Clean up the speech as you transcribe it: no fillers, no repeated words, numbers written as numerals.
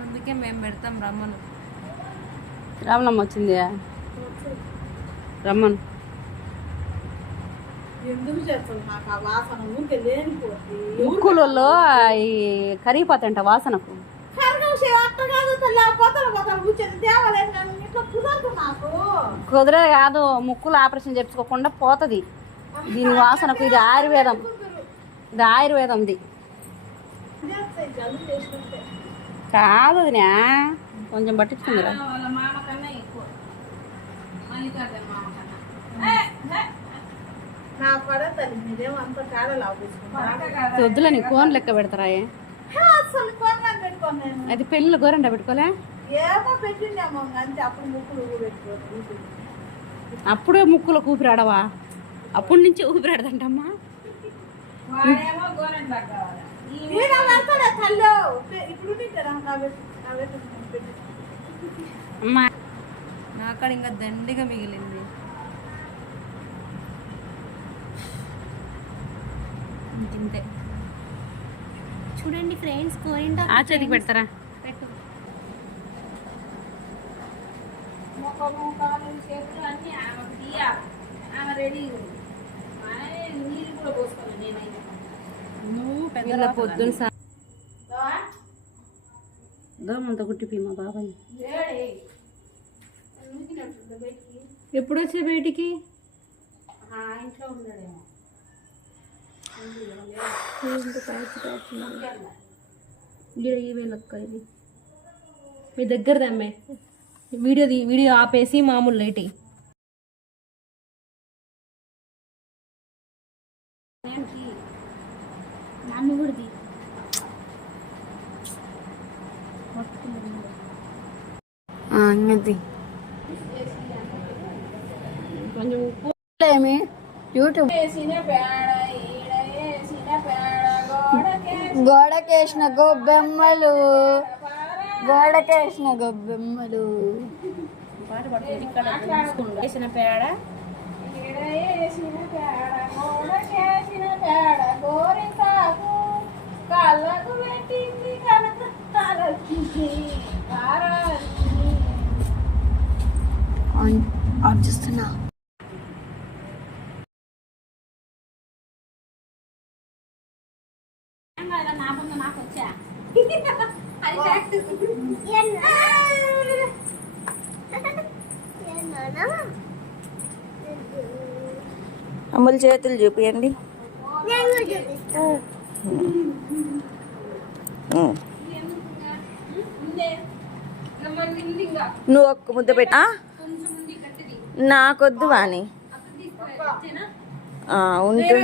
అందుకే మేము పెడతాం రమ్మను. రామలమ్మ వచ్చింది రమ్మను. ముక్కులలో ఈ కరిగిపోతాయంట వాసనకు. కుదరదు కాదు, ముక్కులు ఆపరేషన్ చేసుకోకుండా పోతుంది దీని వాసనకు. ఇది ఆయుర్వేదం, ఇది ఆయుర్వేదంది కాదు. అది కొంచెం పట్టించుకుందిరా. వద్దులని కోన్ లెక్క పెడతారా? అది పెళ్ళి గోరంట పెట్టుకోలే. అప్పుడే ముక్కులో ఊపిరాడవా? అప్పటి నుంచి ఊపిరాడదంటమ్మా. నాకాడ ఇంకా దండిగా మిగిలింది. ఇంతే చూడండి ఫ్రెండ్స్. ఆ చేతికి పెడతారా? పెట్టు. పొద్దున్న దోమంతా కుట్టిపి మా బాబాయ్. ఎప్పుడు వచ్చే బయటికి? ఇంట్లో ఉన్నాడేమో. ఇది మీ దగ్గరది అమ్మాయి. వీడియో ఆపేసి మామూలు లైట్ కొంచెం ఏమి యూట్యూబ్ గోడకేసిన గొబ్బెమ్మలు, గోడకేసిన గొబ్బెమ్మలు. పాట పడుతుంది. వేసిన పేడ ఆఫ్ చేస్తున్నా. అమ్ముల చేతులు చూపియండి. నువ్వు ఒక్క ముద్ద పెట్టా నాకొద్దు వాణి ఉంటుంది.